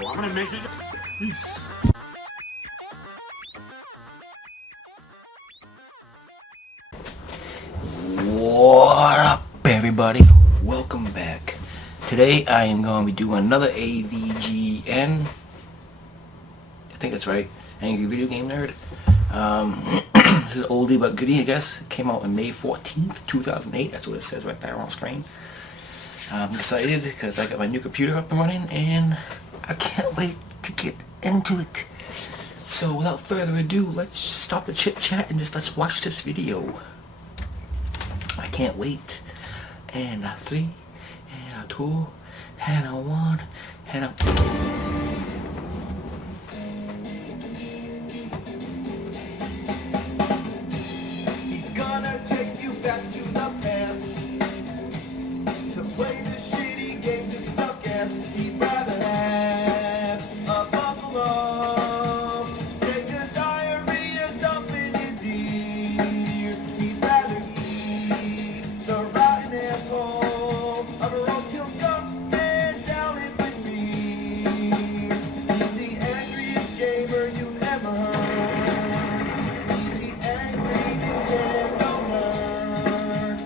So I'm gonna measure you. Peace. What up, everybody? Welcome back. Today I am going to be doing another AVGN. I think that's right. Angry Video Game Nerd. This is oldie but goodie, I guess. It came out on May 14th, 2008. That's what it says right there on screen. I'm excited because I got my new computer up and running, and I can't wait to get into it. So without further ado, let's stop the chit chat and just let's watch this video. I can't wait. And a 3, and a 2, and a 1, and a... He's gonna take you back to the past to play the shitty games that suck ass. He'd rather have a buffalo, take a diarrhea dump in his ear. He'd rather eat the rotten asshole of a roadkill gum and down it with me. He's the angriest gamer you've ever heard. He's the angry Nintendo nerd.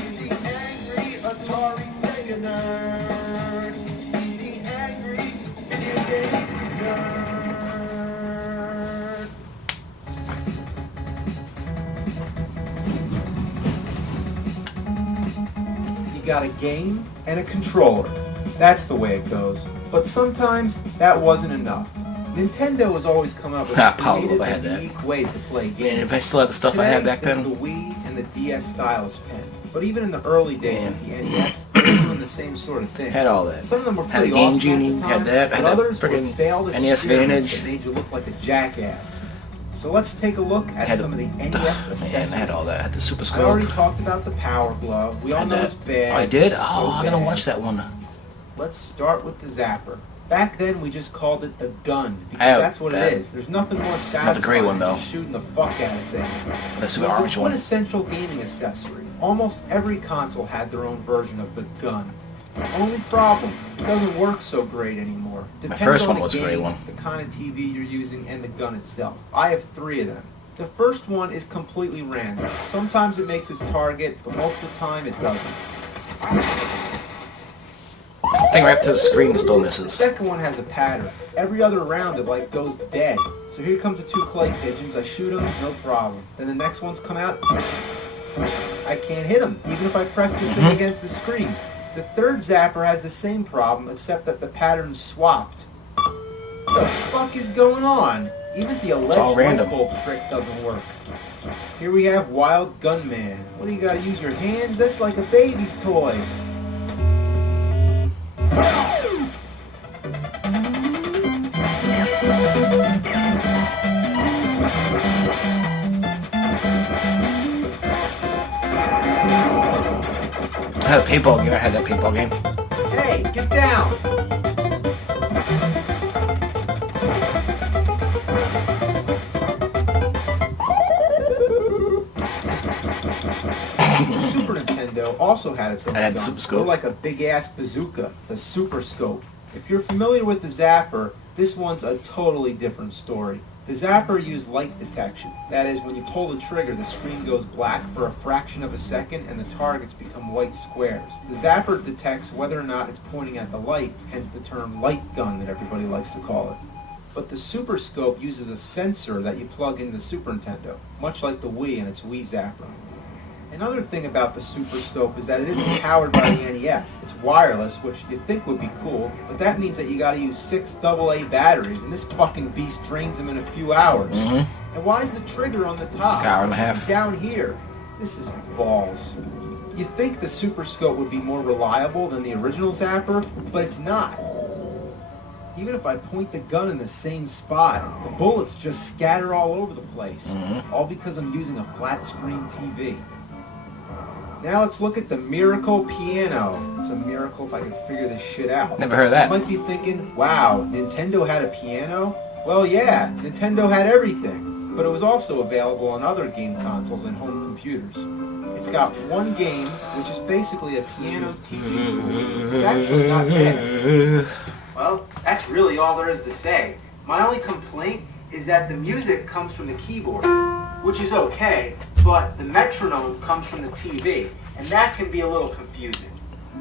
He's the angry Atari Sega nerd. He's the angry video game nerd. You got a game and a controller. That's the way it goes. But sometimes that wasn't enough. Nintendo has always come up with Pablo, creative I had and that. unique ways to play games. And if I still had the stuff I had back Today, then. there's the Wii and the DS stylus pen. But even in the early days with the NES, they were doing the same sort of thing. Had all that. Some of them were Had a pretty Game awesome Genie, at the time, had that, but had that others were friggin' failed NES experiments Vantage. that made you look like a jackass. So let's take a look at Had some of the NES accessories. Man, I had all that. I had the Super I Scope. already talked about the Power Glove. We all Had know that. it's bad. I did? It's Oh, so I gotta bad. watch that one. Let's start with the Zapper. Back then, we just called it the gun, because I have that's what that. it is. There's nothing more Not satisfying the gray one, than though. just shooting the fuck out of things. That's It the was orange one. quintessential gaming accessory. Almost every console had their own version of the gun. The only problem, it doesn't work so great anymore. Depends first on one the was a great game, one. the kind of TV you're using, and the gun itself. I have 3 of them. The first one is completely random. Sometimes it makes its target, but most of the time it doesn't. Thing right up to the screen still The misses. second one has a pattern. Every other round it like goes dead. So here comes the 2 clay pigeons. I shoot them, no problem. Then the next ones come out. I can't hit them, even if I press the thing against the screen. The third zapper has the same problem, except that the pattern's swapped. What the fuck is going on? Even the all alleged random. light bulb trick doesn't work. Here we have Wild Gunman. What do you gotta use your hands? That's like a baby's toy. I had a paintball game. I had that paintball game. Hey, get down! The Super Nintendo also had its own I had the gun. Super Scope. More like a big-ass bazooka, the Super Scope. If you're familiar with the Zapper, this one's a totally different story. The Zapper used light detection. That is, when you pull the trigger, the screen goes black for a fraction of a second and the targets become white squares. The Zapper detects whether or not it's pointing at the light, hence the term light gun that everybody likes to call it. But the Super Scope uses a sensor that you plug in the Super Nintendo, much like the Wii and its Wii Zapper. Another thing about the Super Scope is that it isn't powered by the NES. It's wireless, which you'd think would be cool, but that means that you gotta use 6 AA batteries, and this fucking beast drains them in a few hours. And why is the trigger on the top? Hour and a half. Down here. This is balls. You think the Super Scope would be more reliable than the original Zapper, but it's not. Even if I point the gun in the same spot, the bullets just scatter all over the place. All because I'm using a flat screen TV. Now let's look at the Miracle Piano. It's a miracle if I can figure this shit out. Never heard of that. You might be thinking, wow, Nintendo had a piano? Well, yeah, Nintendo had everything. But it was also available on other game consoles and home computers. It's got one game, which is basically a piano teaching tool. It's actually not bad. Well, that's really all there is to say. My only complaint is that the music comes from the keyboard, which is okay, but the metronome comes from the TV, and that can be a little confusing.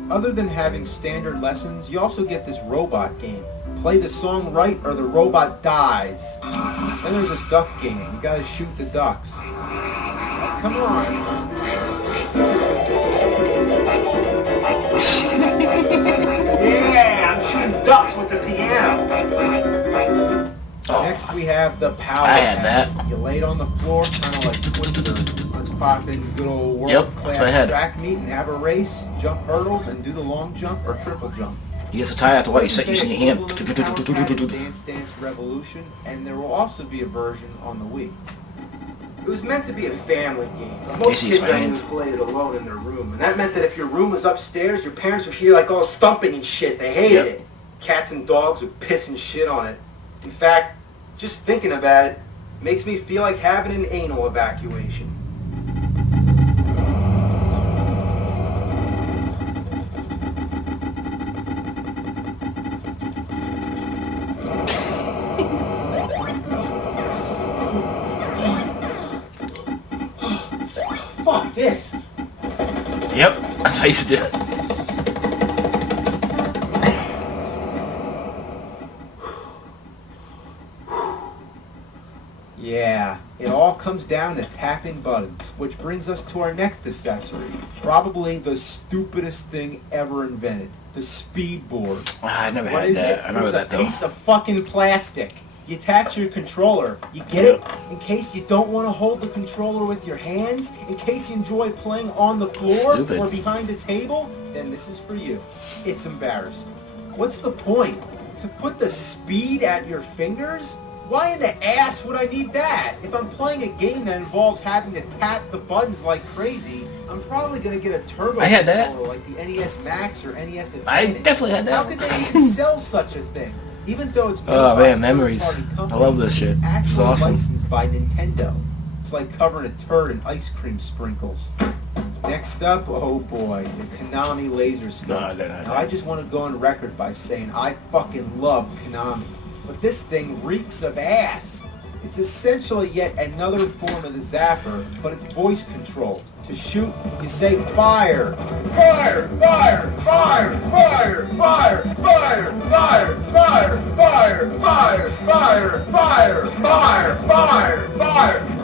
Other than having standard lessons, you also get this robot game. Play the song right or the robot dies. Then there's a duck game. You gotta shoot the ducks. Oh, come on. Yeah, I'm shooting ducks with the piano. Next we have the power. I had pad. that. You lay it on the floor, kind of like Twister. Let's pop in good old Yep, that's what I had. world-class track meet and have a race, jump hurdles, and do the long jump or triple jump. You get so tired after a while, you set your hand. Dance Dance Revolution, and there will also be a version on the Wii. It was meant to be a family game. Most Easy as kids my hands. only played it alone in their room, and that meant that if your room was upstairs, your parents would hear like all this thumping and shit. They hated Yep. it. Cats and dogs would piss and shit on it. In fact, just thinking about it makes me feel like having an anal evacuation. Fuck this! Yep, that's how I used to do it. Yeah, it all comes down to tapping buttons, which brings us to our next accessory. Probably the stupidest thing ever invented, the speed board. I never What had is it? that. I remember It's that a though. piece of fucking plastic. You attach your controller. You get it? In case you don't want to hold the controller with your hands, in case you enjoy playing on the floor Stupid. or behind a table, then this is for you. It's embarrassing. What's the point? To put the speed at your fingers? Why in the ass would I need that? If I'm playing a game that involves having to tap the buttons like crazy, I'm probably going to get a turbo I had that. controller like the NES Max or NES Advantage. I definitely had How that. could they even sell such a thing? Even though it's made Oh by man, a memories. third-party company, I love this shit. it's It's actually awesome. licensed by Nintendo. It's like covering a turd in ice cream sprinkles. Next up, oh boy, the Konami laser scope. No, I didn't have Now, that. I just want to go on record by saying I fucking love Konami, but this thing reeks of ass. It's essentially yet another form of the zapper, but it's voice controlled. To shoot, you say fire. Fire! Fire! Fire! Fire! Fire! Fire! Fire! Fire! Fire! Fire! Fire! Fire! Fire! Fire! Fire!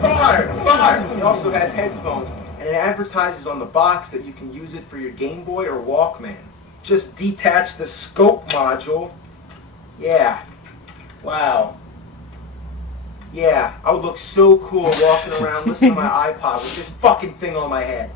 Fire! Fire! It also has headphones, and it advertises on the box that you can use it for your Game Boy or Walkman. Just detach the scope module. Yeah. Wow. Yeah, I would look so cool walking around listening to my iPod with this fucking thing on my head.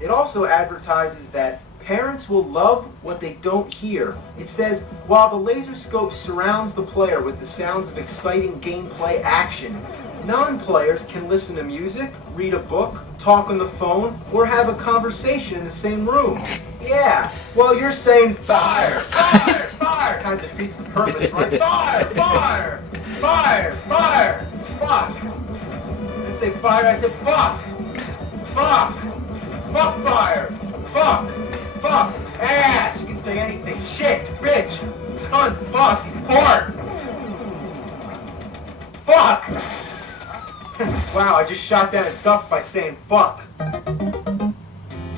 It also advertises that parents will love what they don't hear. It says, while the laser scope surrounds the player with the sounds of exciting gameplay action, non-players can listen to music, read a book, talk on the phone, or have a conversation in the same room. Yeah, while you're saying fire, fire, fire, kind of defeats the purpose, right? Fire, fire, fire, fire, fuck. I didn't say fire, I said fuck, fuck, fuck fire, fuck, fuck, ass. You can say anything. Shit, bitch, cunt, fuck, fart, fuck. Wow, I just shot down a duck by saying fuck.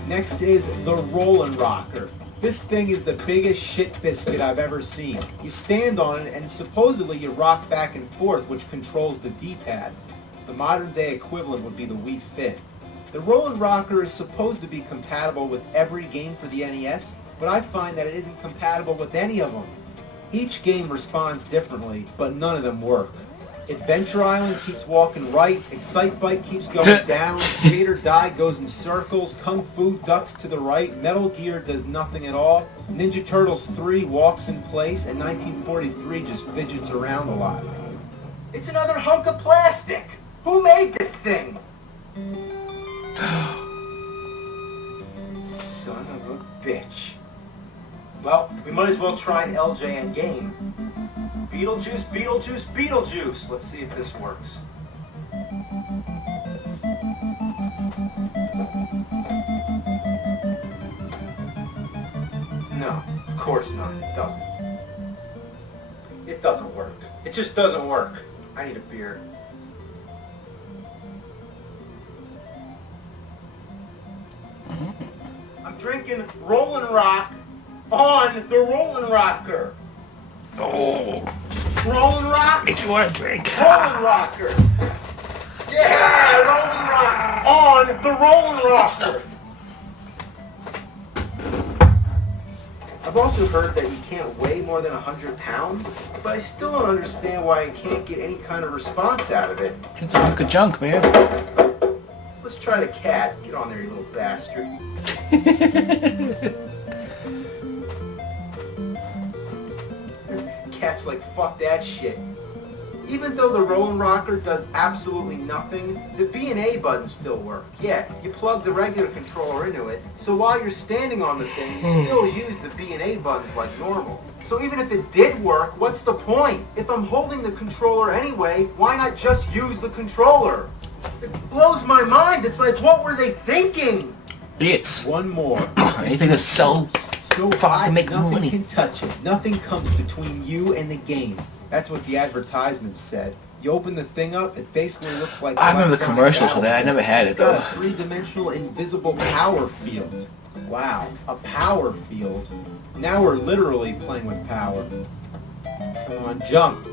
Next is the Rollin' Rocker. This thing is the biggest shit biscuit I've ever seen. You stand on it and supposedly you rock back and forth, which controls the D-pad. The modern day equivalent would be the Wii Fit. The Rollin' Rocker is supposed to be compatible with every game for the NES, but I find that it isn't compatible with any of them. Each game responds differently, but none of them work. Adventure Island keeps walking right, Excite Bike keeps going down, Skate or Die goes in circles, Kung Fu ducks to the right, Metal Gear does nothing at all, Ninja Turtles 3 walks in place, and 1943 just fidgets around a lot. It's another hunk of plastic! Who made this thing? Son of a bitch. Well, we might as well try an LJN game. Beetlejuice, Beetlejuice, Beetlejuice! Let's see if this works. No, of course not. It doesn't. It doesn't work. It just doesn't work. I need a beer. I'm drinking Rollin' Rock on the Rollin' Rocker. Oh, Rollin' Rock. makes me want to drink. Rollin' Rocker. Yeah, Rollin' Rock on the Rollin' Rocker. Stuff. I've also heard that you can't weigh more than 100 pounds, but I still don't understand why I can't get any kind of response out of it. It's a hunk of junk, man. Let's try the cat. Get on there, you little bastard. Cat's like, fuck that shit. Even though the Rollin' Rocker does absolutely nothing, the B and A buttons still work. Yeah, you plug the regular controller into it, so while you're standing on the thing, you still use the B and A buttons like normal. So even if it did work, what's the point? If I'm holding the controller anyway, why not just use the controller? It blows my mind. It's like, what were they thinking? Idiots. One more. Anything to sell So fuck to make nothing money. can touch it. Nothing comes between you and the game. That's what the advertisement said. You open the thing up, it basically looks like... I remember the electronic commercials for that. I battle. never had it It's got though. a three-dimensional invisible power field. Wow, a power field. Now we're literally playing with power. Come on, jump.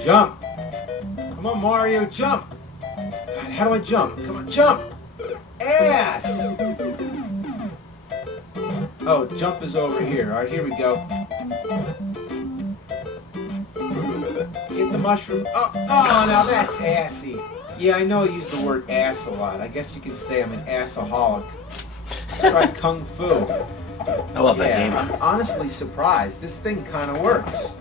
Jump. Come on, Mario, jump. God, how do I jump? Come on, jump. Ass. Oh, jump is over here. All right, here we go. Get the mushroom. Oh, now that's assy. Yeah, I know I use the word ass a lot. I guess you can say I'm an assaholic. Let's try Kung Fu. I love that Yeah, game. I'm honestly surprised. This thing kind of works.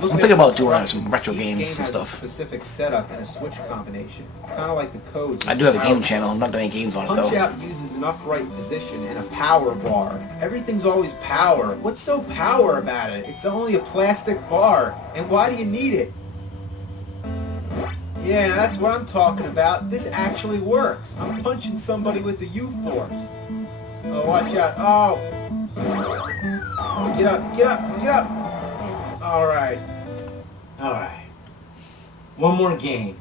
Look I'm at thinking about the doing instructions. some retro Each games game and has stuff. a specific setup and a switch combination. Kind of like the codes. I do have a game channel. I'm not doing games on it Punch though. Out uses an upright position and a power bar. Everything's always power. What's so power about it? It's only a plastic bar. And why do you need it? Yeah, that's what I'm talking about. This actually works. I'm punching somebody with the U-force. Oh, watch out. Oh. Get up, get up, get up. Alright. Alright. One more game.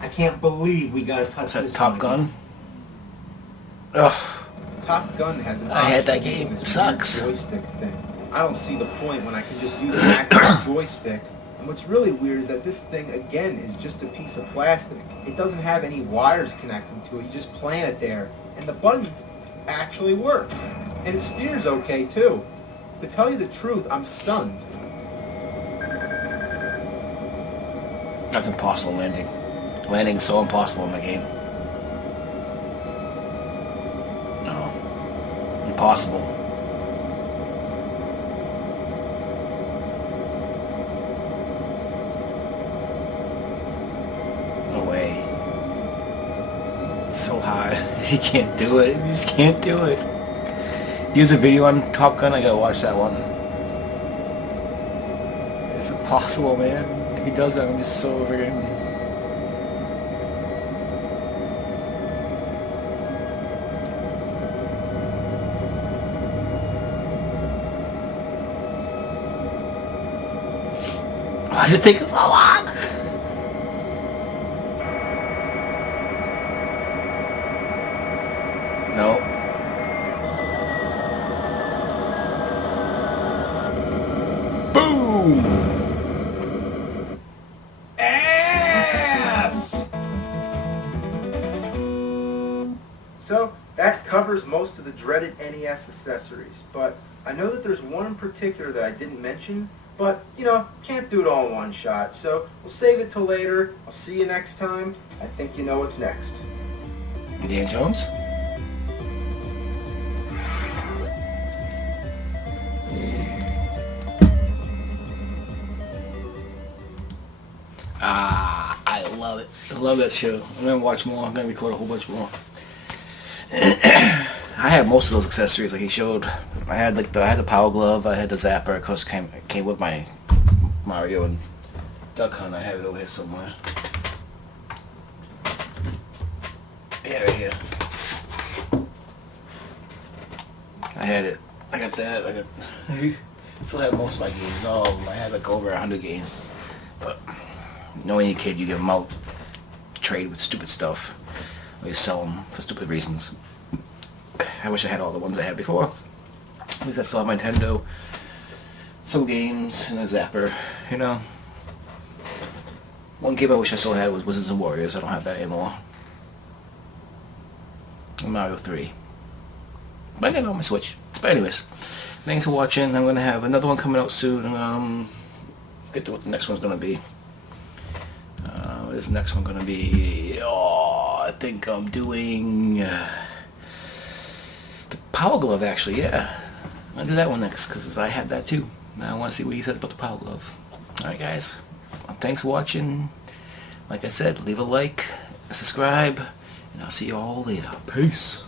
I can't believe we gotta touch Is that this Top one Gun? Ugh. Top Gun has an I had that option game. for this It sucks. weird joystick thing. I don't see the point when I can just use an actual joystick. And what's really weird is that this thing, again, is just a piece of plastic. It doesn't have any wires connecting to it. You just plant it there. And the buttons actually work. And it steers okay, too. To tell you the truth, I'm stunned. That's impossible landing. Landing's so impossible in the game. No. Impossible. No way. It's so hard. You can't do it. You just can't do it. Here's a video on Top Gun. I gotta watch that one. It's impossible, man. If he does that, I'm gonna be so freaking... Why does it take so long? No. Boom! Ass! So, that covers most of the dreaded NES accessories, but I know that there's one in particular that I didn't mention, but, you know, can't do it all in one shot, so we'll save it till later. I'll see you next time. I think you know what's next. Indiana Jones? I love it. I love that show. I'm gonna watch more. I'm gonna record a whole bunch more. I had most of those accessories like he showed. I had like I had the Power Glove. I had the Zapper. Of course, came with my Mario and Duck Hunt. I have it over here somewhere. Yeah, right here. I had it. I got that. I got Still have most of my games. All of them. I have like over 100 games. But knowing a kid, you give them out, trade with stupid stuff, or you sell them for stupid reasons. I wish I had all the ones I had before. At least I still have my Nintendo, some games, and a Zapper, you know. One game I wish I still had was Wizards and Warriors. I don't have that anymore. And Mario 3. But I got it on my Switch. But anyways, thanks for watching. I'm going to have another one coming out soon. Forget what the next one's going to be. What is the next one going to be? Oh, I think I'm doing the Power Glove, actually, yeah. I'll do that one next, because I had that too. Now I want to see what he says about the Power Glove. Alright guys, well, thanks for watching. Like I said, leave a like, subscribe, and I'll see you all later. Peace.